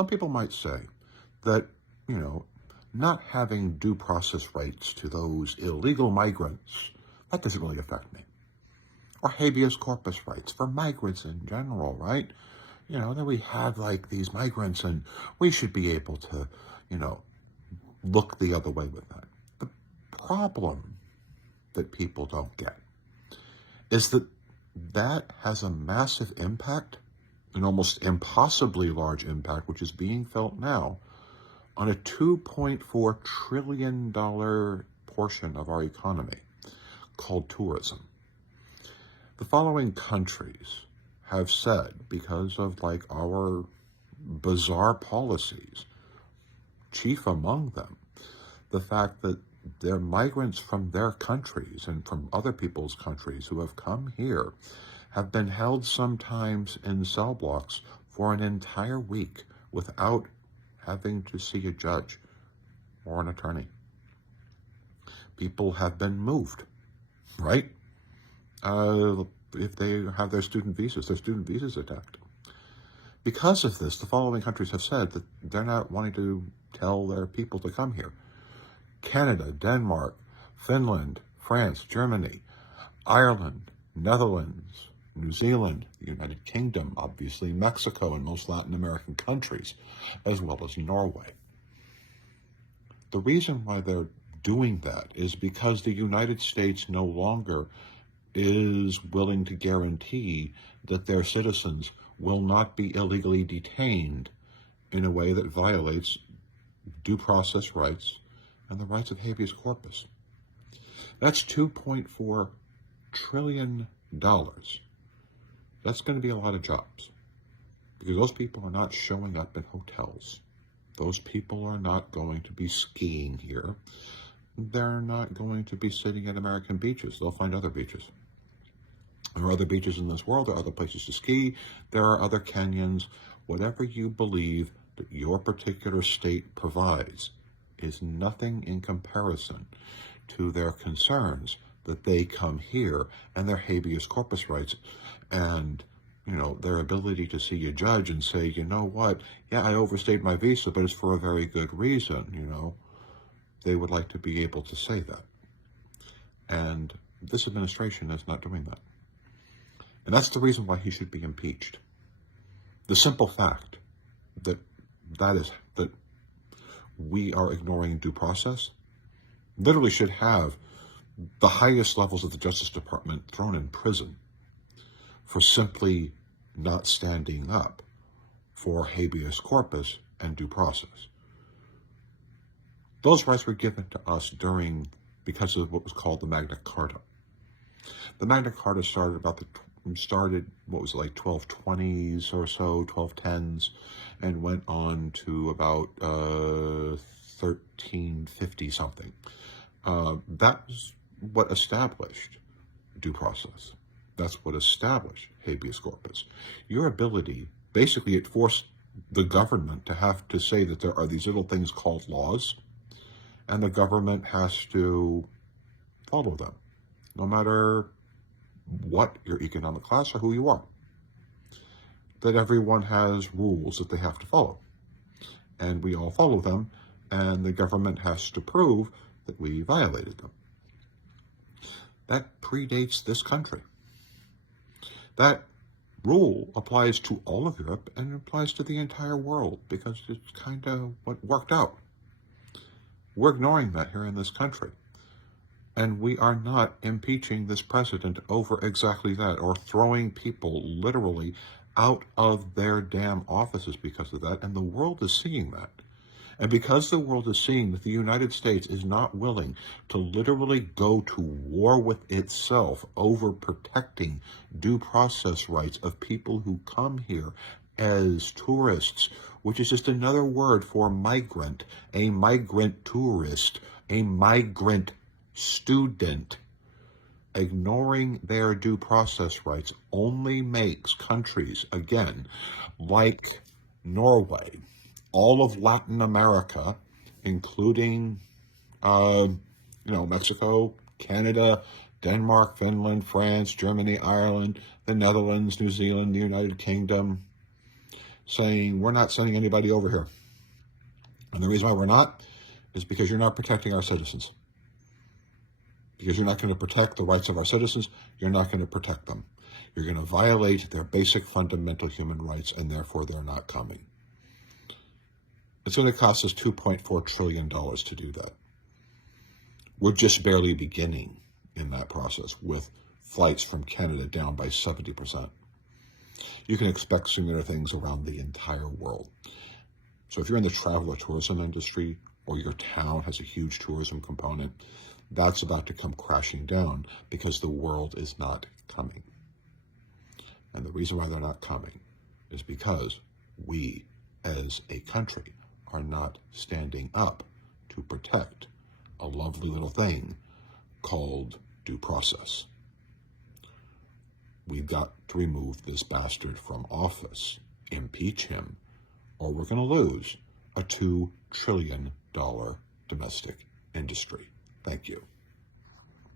Some people might say that, not having due process rights to those illegal migrants, that doesn't really affect me. Or habeas corpus rights for migrants in general, right? That we have these migrants and we should be able to, look the other way with that. The problem that people don't get is that that has a massive impact, an almost impossibly large impact, which is being felt now on a $2.4 trillion portion of our economy called tourism. The following countries have said, because of our bizarre policies, chief among them, the fact that their migrants from their countries and from other people's countries who have come here have been held sometimes in cell blocks for an entire week without having to see a judge or an attorney. People have been moved, right? If they have their student visas attacked. Because of this, the following countries have said that they're not wanting to tell their people to come here. Canada, Denmark, Finland, France, Germany, Ireland, Netherlands, New Zealand, the United Kingdom, obviously Mexico, and most Latin American countries, as well as Norway. The reason why they're doing that is because the United States no longer is willing to guarantee that their citizens will not be illegally detained in a way that violates due process rights and the rights of habeas corpus. That's $2.4 trillion. That's going to be a lot of jobs, because those people are not showing up in hotels. Those people are not going to be skiing here. They're not going to be sitting at American beaches. They'll find other beaches. There are other beaches in this world. There are other places to ski. There are other canyons. Whatever you believe that your particular state provides is nothing in comparison to their concerns that they come here and their habeas corpus rights and, their ability to see a judge and say, you know what, yeah, I overstayed my visa, but it's for a very good reason, They would like to be able to say that. And this administration is not doing that. And that's the reason why he should be impeached. The simple fact that we are ignoring due process literally should have the highest levels of the Justice Department thrown in prison for simply not standing up for habeas corpus and due process. Those rights were given to us because of what was called the Magna Carta. The Magna Carta started 1220s or so, 1210s, and went on to about 1350 something. That's what established due process. That's what established habeas corpus. Your ability, basically it forced the government to have to say that there are these little things called laws, and the government has to follow them, no matter what your economic class or who you are. That everyone has rules that they have to follow, and we all follow them, and the government has to prove that we violated them. That predates this country. That rule applies to all of Europe and applies to the entire world because it's kind of what worked out. We're ignoring that here in this country. And we are not impeaching this president over exactly that, or throwing people literally out of their damn offices because of that. And the world is seeing that. And because the world is seeing that the United States is not willing to literally go to war with itself over protecting due process rights of people who come here as tourists, which is just another word for migrant, a migrant tourist, a migrant student, ignoring their due process rights only makes countries, again, like Norway, all of Latin America, including, Mexico, Canada, Denmark, Finland, France, Germany, Ireland, the Netherlands, New Zealand, the United Kingdom, saying we're not sending anybody over here. And the reason why we're not is because you're not protecting our citizens. Because you're not going to protect the rights of our citizens, you're not going to protect them. You're going to violate their basic fundamental human rights, and therefore they're not coming. It's going to cost us $2.4 trillion to do that. We're just barely beginning in that process with flights from Canada down by 70%. You can expect similar things around the entire world. So if you're in the travel or tourism industry, or your town has a huge tourism component, that's about to come crashing down because the world is not coming. And the reason why they're not coming is because we, as a country, are not standing up to protect a lovely little thing called due process. We've got to remove this bastard from office, impeach him, or we're going to lose a $2 trillion domestic industry. Thank you.